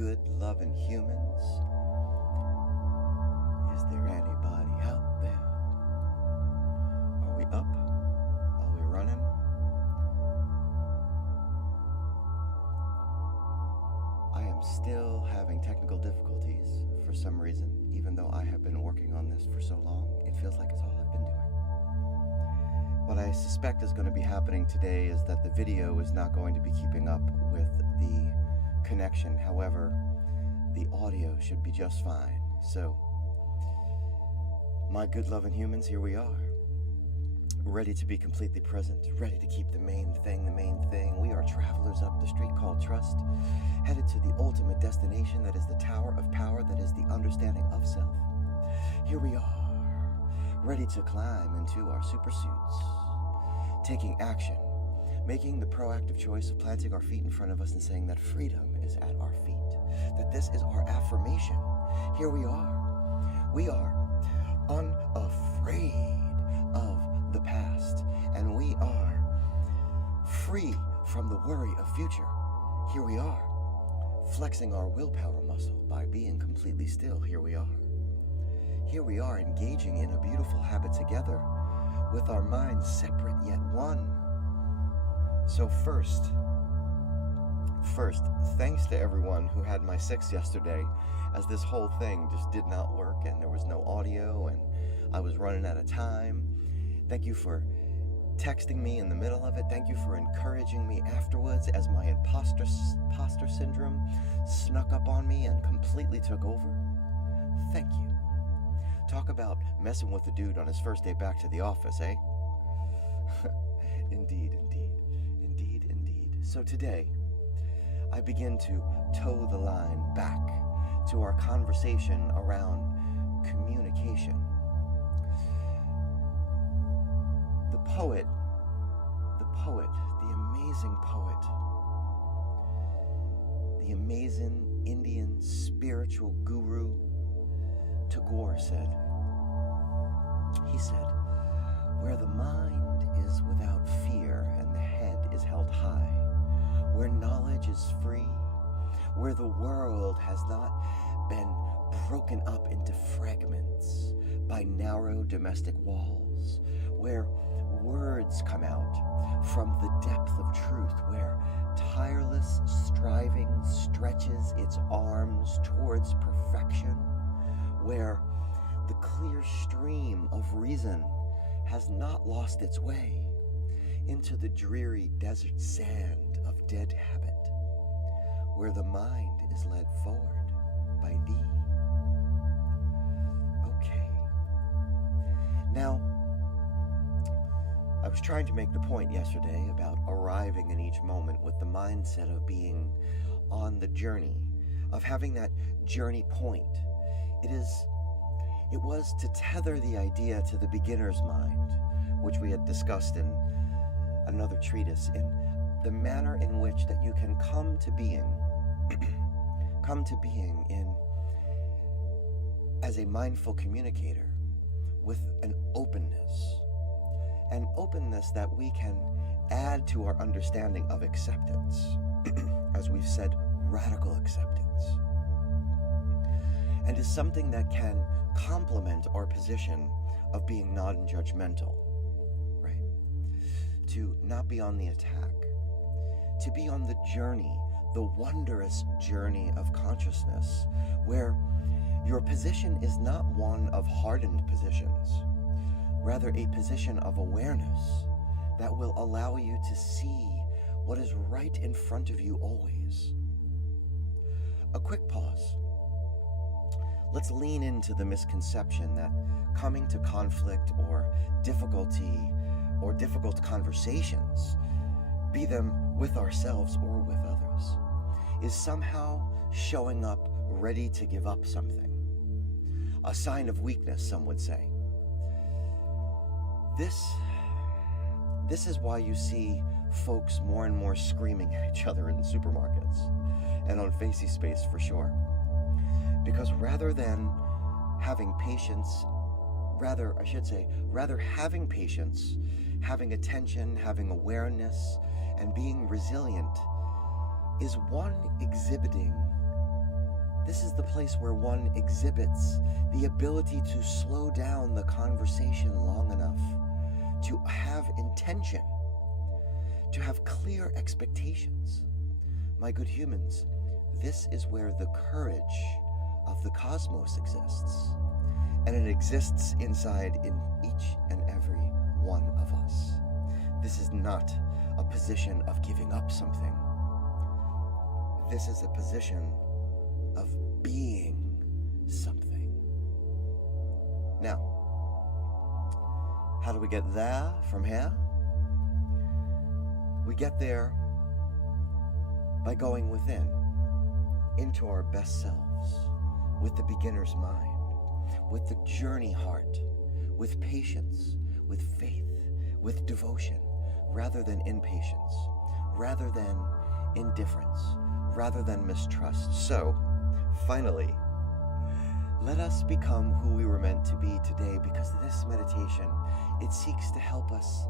good, loving humans? Is there anybody out there? Are we up? Are we running? I am still having technical difficulties for some reason, even though I have been working on this for so long. It feels like it's all I've been doing. What I suspect is going to be happening today is that the video is not going to be keeping up with the connection. However, the audio should be just fine. So, my good loving humans, here we are. Ready to be completely present, ready to keep the main thing the main thing. We are travelers up the street called trust, headed to the ultimate destination that is the tower of power, that is the understanding of self. Here we are, ready to climb into our super suits, taking action, making the proactive choice of planting our feet in front of us and saying that freedom is at our feet, that this is our affirmation. Here we are. We are unafraid of the past, and we are free from the worry of future. Here we are, flexing our willpower muscle by being completely still. Here we are. Here we are, engaging in a beautiful habit together with our minds separate yet one. So first, thanks to everyone who had my 6 yesterday, as this whole thing just did not work and there was no audio and I was running out of time. Thank you for texting me in the middle of it. Thank you for encouraging me afterwards as my imposter syndrome snuck up on me and completely took over. Thank you. Talk about messing with the dude on his first day back to the office, eh? Indeed. So today, I begin to toe the line back to our conversation around communication. The poet, the amazing poet, the amazing Indian spiritual guru, Tagore said, where the mind is without fear and the head is held high, where knowledge is free, where the world has not been broken up into fragments by narrow domestic walls, where words come out from the depth of truth, where tireless striving stretches its arms towards perfection, where the clear stream of reason has not lost its way into the dreary desert sand of dead habit, where the mind is led forward by thee. Okay. Now, I was trying to make the point yesterday about arriving in each moment with the mindset of being on the journey, of having that journey point. It was to tether the idea to the beginner's mind, which we had discussed in another treatise, in the manner in which that you can come to being in as a mindful communicator with an openness that we can add to our understanding of acceptance, as we've said, radical acceptance, and is something that can complement our position of being non-judgmental, right? To not be on the attack, to be on the journey, the wondrous journey of consciousness, where your position is not one of hardened positions, rather a position of awareness that will allow you to see what is right in front of you always. A quick pause. Let's lean into the misconception that coming to conflict or difficulty or difficult conversations, be them with ourselves or with others, is somehow showing up ready to give up something. A sign of weakness, some would say. This is why you see folks more and more screaming at each other in supermarkets and on Facey Space for sure. Because rather having patience, having attention, having awareness, and being resilient is one exhibiting This is the place where one exhibits the ability to slow down the conversation long enough to have intention, to have clear expectations. My good humans, this is where the courage of the cosmos exists. And it exists inside in each and every one of us. This is not a position of giving up something. This is a position of being something. Now, how do we get there from here? We get there by going within, into our best selves, with the beginner's mind, with the journey heart, with patience, with faith, with devotion, rather than impatience, rather than indifference, rather than mistrust. So, finally, let us become who we were meant to be today, because this meditation, it seeks to help us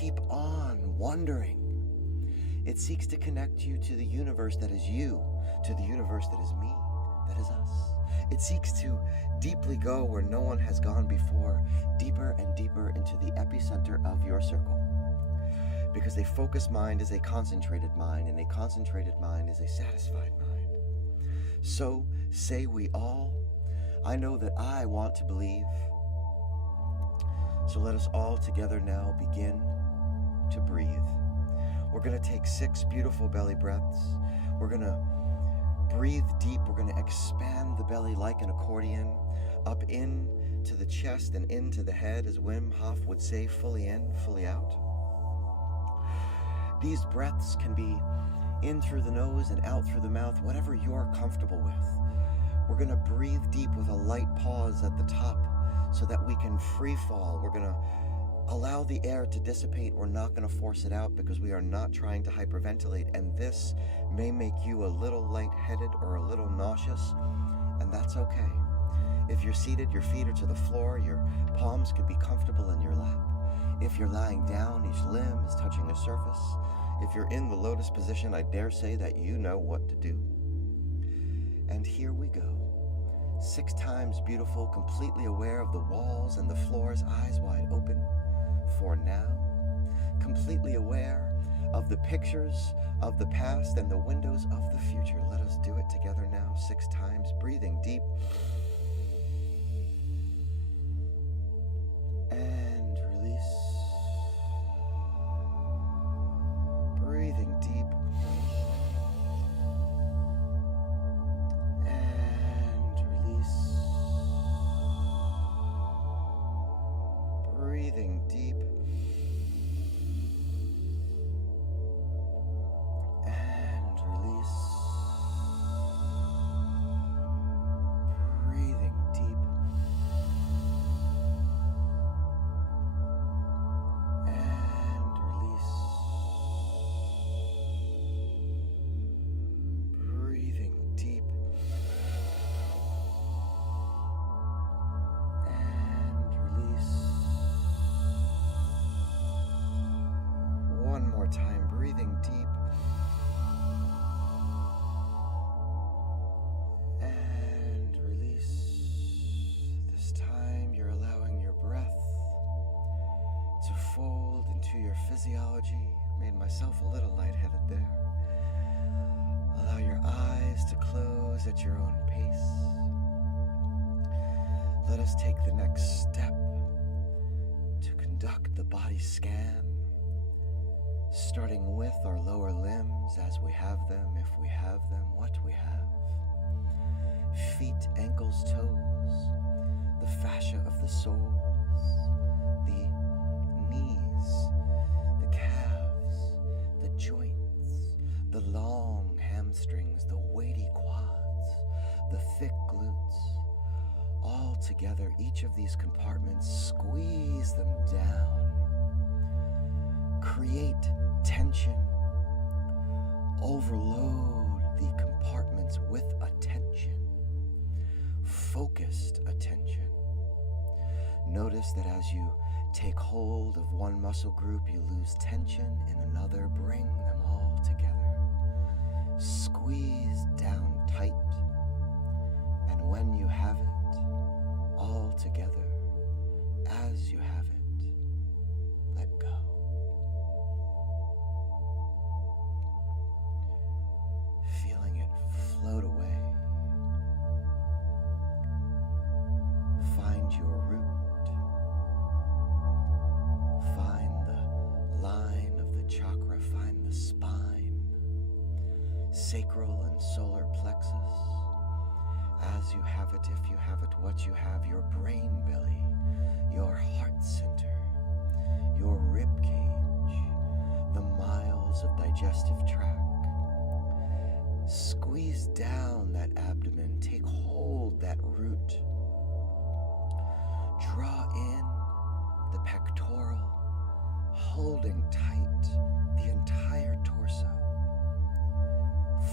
keep on wondering. It seeks to connect you to the universe that is you, to the universe that is me, that is us. It seeks to deeply go where no one has gone before, deeper and deeper into the epicenter of your circle. Because a focused mind is a concentrated mind, and a concentrated mind is a satisfied mind. So say we all. I know that I want to believe. So let us all together now begin to breathe. We're going to take 6 beautiful belly breaths. We're going to breathe deep. We're going to expand the belly like an accordion, up into the chest and into the head, as Wim Hof would say, fully in, fully out. These breaths can be in through the nose and out through the mouth, whatever you're comfortable with. We're going to breathe deep with a light pause at the top so that we can free fall. We're going to allow the air to dissipate. We're not going to force it out, because we are not trying to hyperventilate. And this may make you a little lightheaded or a little nauseous, and that's okay. If you're seated, your feet are to the floor. Your palms could be comfortable in your lap. If you're lying down, each limb is touching a surface. If you're in the lotus position, I dare say that you know what to do. And here we go. 6 times beautiful, completely aware of the walls and the floors, eyes wide open. For now, completely aware of the pictures of the past and the windows of the future. Let us do it together now, 6 times, breathing deep. And release. Breathing deep. And release. Breathing deep. And release. Breathing deep. And release. Breathing deep. And release. One more time, breathing deep. And release. This time you're allowing your breath to fold into your physiology. Made myself a little lightheaded there. Allow your eyes to close at your own pace. Let us take the next step to conduct the body scan, starting with our lower limbs as we have them, if we have them, what we have. Feet, ankles, toes, the fascia of the soles, the knees, the calves, the joints, the long hamstrings, the weighty quads, the thick glutes. All together, each of these compartments, squeeze them down. Create tension. Overload the compartments with attention. Focused attention. Notice that as you take hold of one muscle group, you lose tension in another. Bring them all together. Squeeze down tight. sacral and solar plexus. As you have it, if you have it, what you have, your brain belly, your heart center, your rib cage, the miles of digestive tract. Squeeze down that abdomen, take hold that root. Draw in the pectoral, holding tight the entire torso.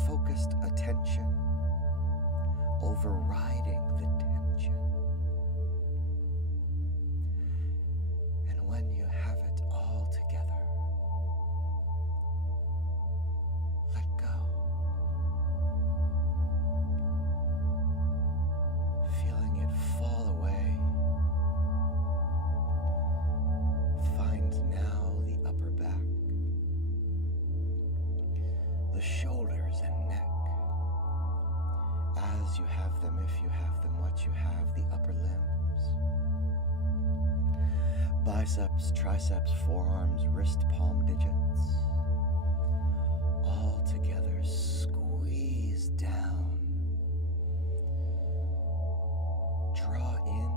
Focused attention, overriding the tension. And when you have it all together, let go. Feeling it fall away. Find now the upper back, the shoulders and neck. As you have them, if you have them, what you have, the upper limbs. Biceps, triceps, forearms, wrist, palm digits. All together, squeeze down. Draw in,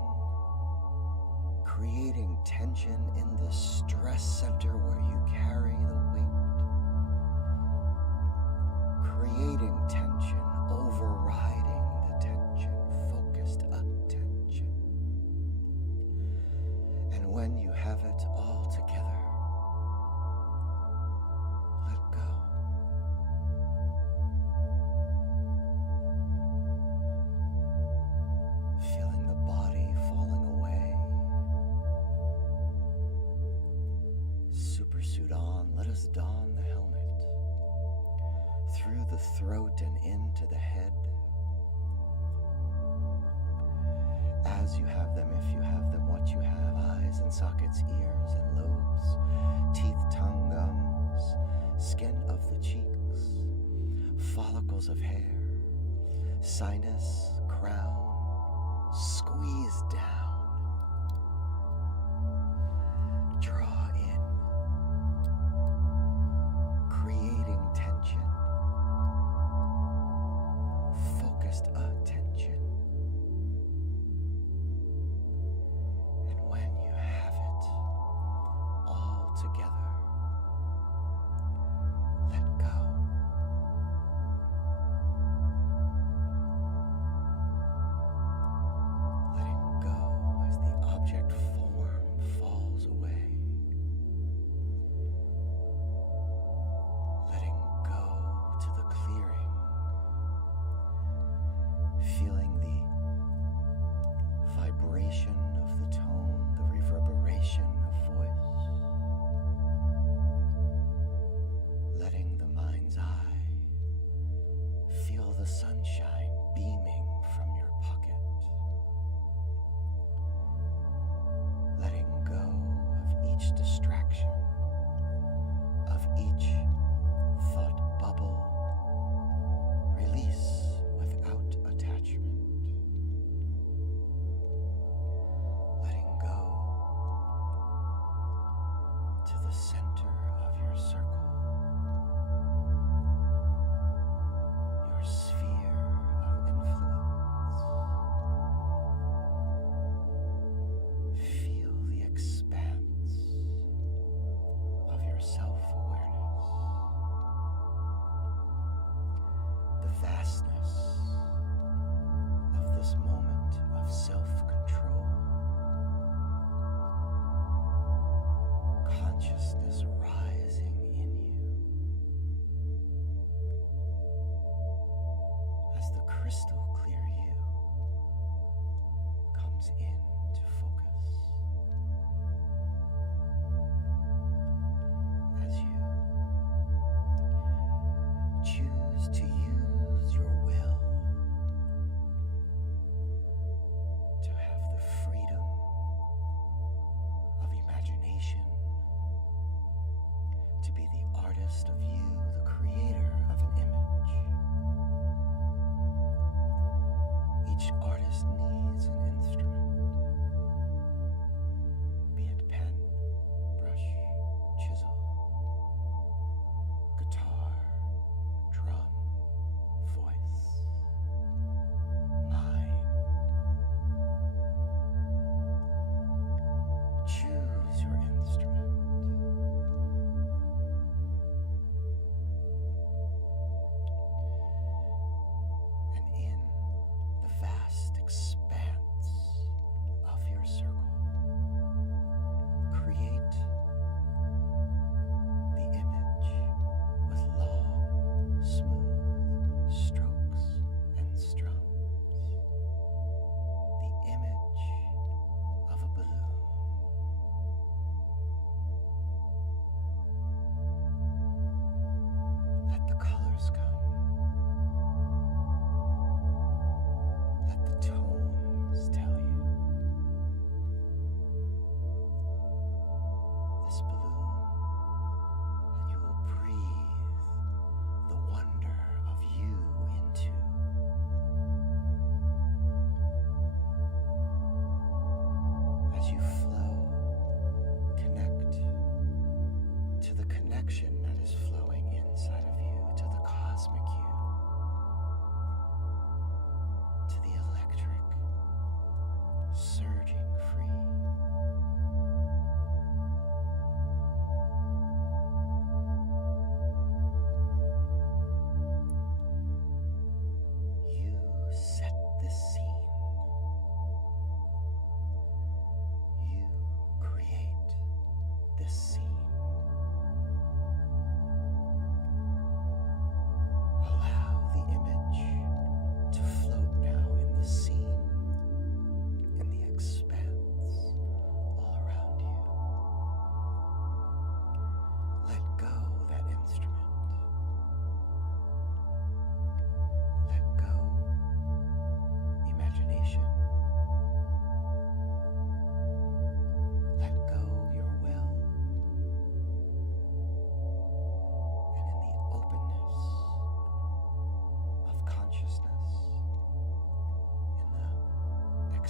creating tension in the stress center where you carry the weight. Creating tension, overriding the tension, focused attention. And when you have it all together, let go. Feeling the body falling away. Supersuit on, let us don the helmet. Through the throat and into the head. As you have them, if you have them, what you have, eyes and sockets, ears and lobes, teeth, tongue, gums, skin of the cheeks, follicles of hair, sinus, crown, squeeze down. Draw in, creating tension. Focused attention. And when you have it all together, let go. Letting go as the object form falls away. Letting go to the clearing. Feeling the vibration of the tone, the reverberation of voice. Letting the mind's eye feel the sunshine beaming from your pocket. Letting go of each distraction, of each thought bubble. Release without attachment. Letting go to the center of your circle, your sphere of influence. Feel the expanse of your self-awareness. The vastness of this moment of self-control, consciousness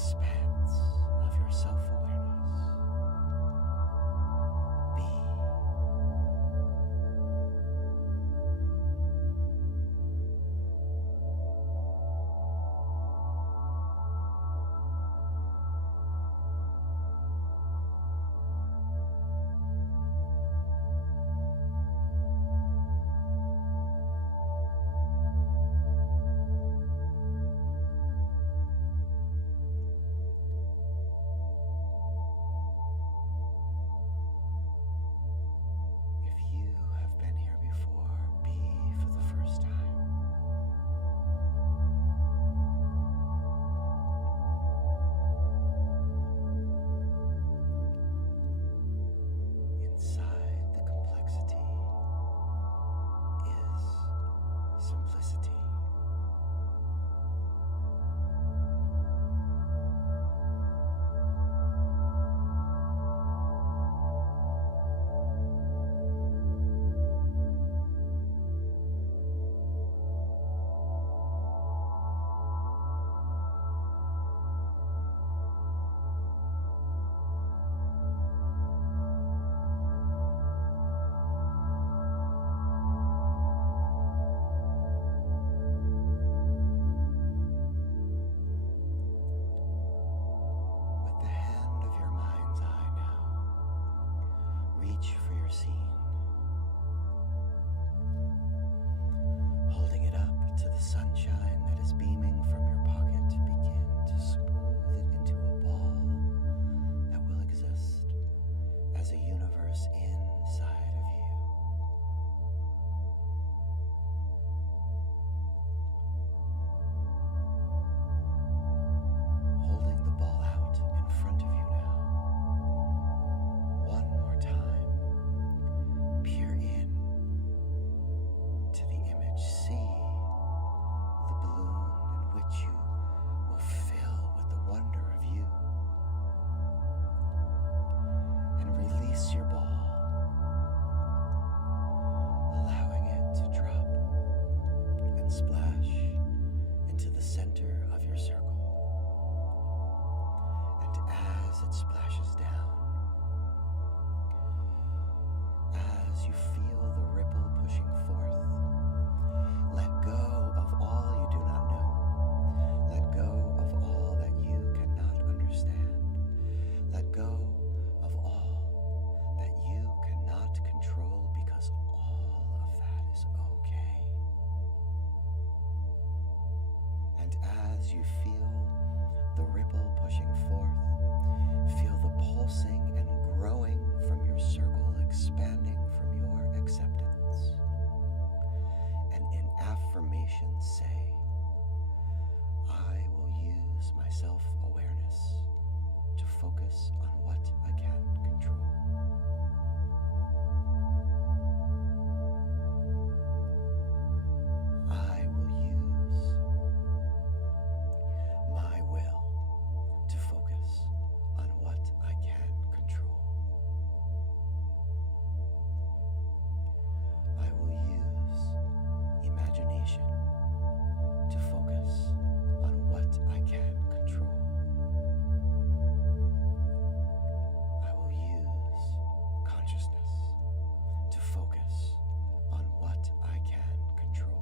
expanse of your self-awareness. Be. If you have been here before, be for the first time. Inside the complexity is simplicity. With the hand of your mind's eye now, reach for your scene, holding it up to the sunshine that is beaming from your pocket. Begin to smooth it into a ball that will exist as a universe inside of you. Holding the ball out in front of you now. One more time. Peer in to the image. See the balloon in which you will fill with the wonder of you. And release your ball, allowing it to drop and splash into the center of your circle. And as it splashes down, as you feel the ripple pushing forth, let go of all you do not know. Let go of all that you cannot understand. Let go of all that you cannot control, because all of that is okay. And as you feel the ripple pushing forth, feel the pulsing and growing from your circle, expanding from your acceptance. And in affirmation say, I will use my self-awareness to focus on what I can control. I will use my will to focus on what I can control. I will use imagination to focus on what I can control. I will use consciousness to focus on what I can control.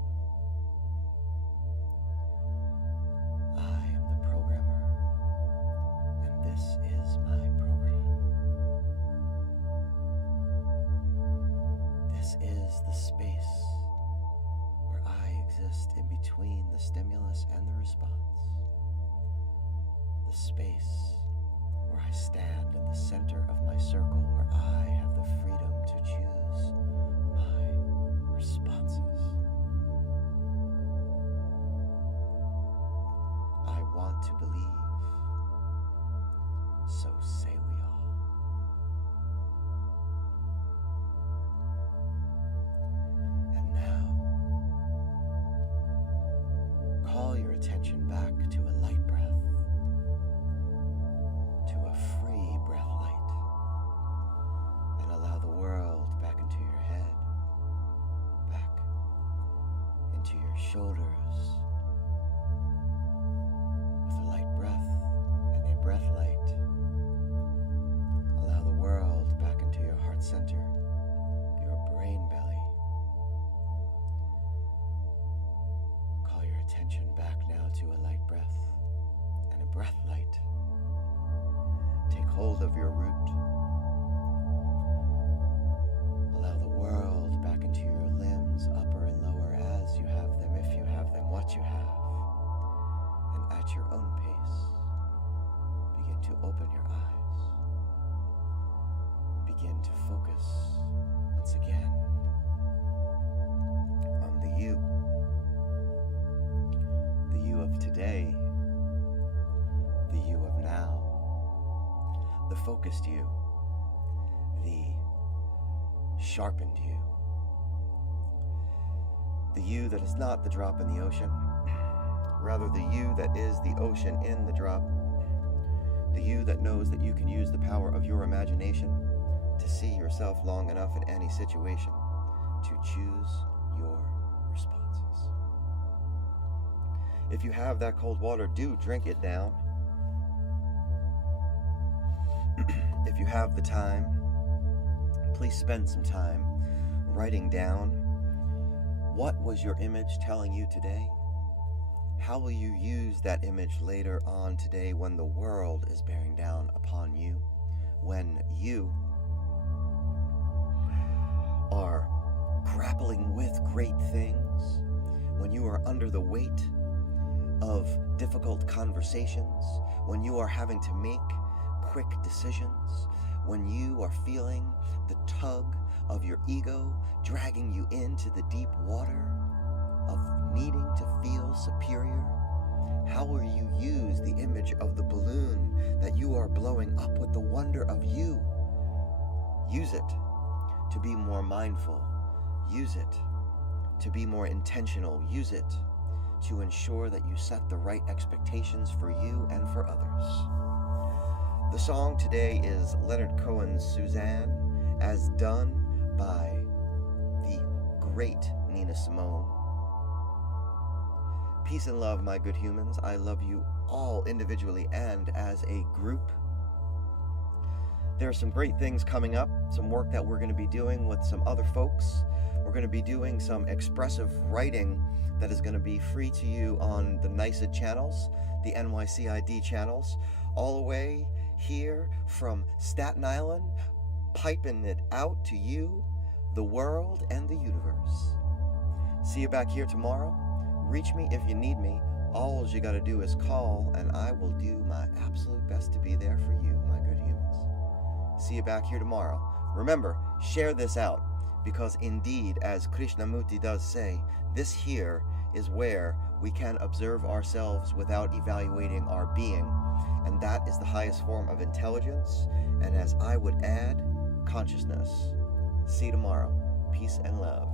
I am the programmer, and this is my program. This is the space where I exist in between the stimulus and the response. The space where I stand in the center of my circle, where I have the freedom to choose my responses. I want to believe, so say we all. And now, call your attention back to a light breath, to a free breath light, and allow the world back into your head, back into your shoulders, with a light breath and hold of your root. Allow the world back into your limbs, upper and lower, as you have them, if you have them, what you have. And at your own pace, begin to open your eyes. Begin to focus once again on the you of today, the you of now, the focused you, the sharpened you, the you that is not the drop in the ocean, rather the you that is the ocean in the drop, the you that knows that you can use the power of your imagination to see yourself long enough in any situation to choose your responses. If you have that cold water, do drink it down. If you have the time, please spend some time writing down what was your image telling you today. How will you use that image later on today when the world is bearing down upon you, when you are grappling with great things, when you are under the weight of difficult conversations, when you are having to make quick decisions, when you are feeling the tug of your ego dragging you into the deep water of needing to feel superior? How will you use the image of the balloon that you are blowing up with the wonder of you? Use it to be more mindful. Use it to be more intentional. Use it to ensure that you set the right expectations for you and for others. The song today is Leonard Cohen's Suzanne, as done by the great Nina Simone. Peace and love, my good humans. I love you all individually and as a group. There are some great things coming up, some work that we're going to be doing with some other folks. We're going to be doing some expressive writing that is going to be free to you on the NYCID channels, the NYCID channels, all the way here from Staten Island, piping it out to you, the world, and the universe. See you back here tomorrow. Reach me if you need me. All you got to do is call, and I will do my absolute best to be there for you, my good humans. See you back here tomorrow. Remember, share this out, because indeed, as Krishnamurti does say, this here is where we can observe ourselves without evaluating our being, and that is the highest form of intelligence, and as I would add, consciousness. See you tomorrow. Peace and love.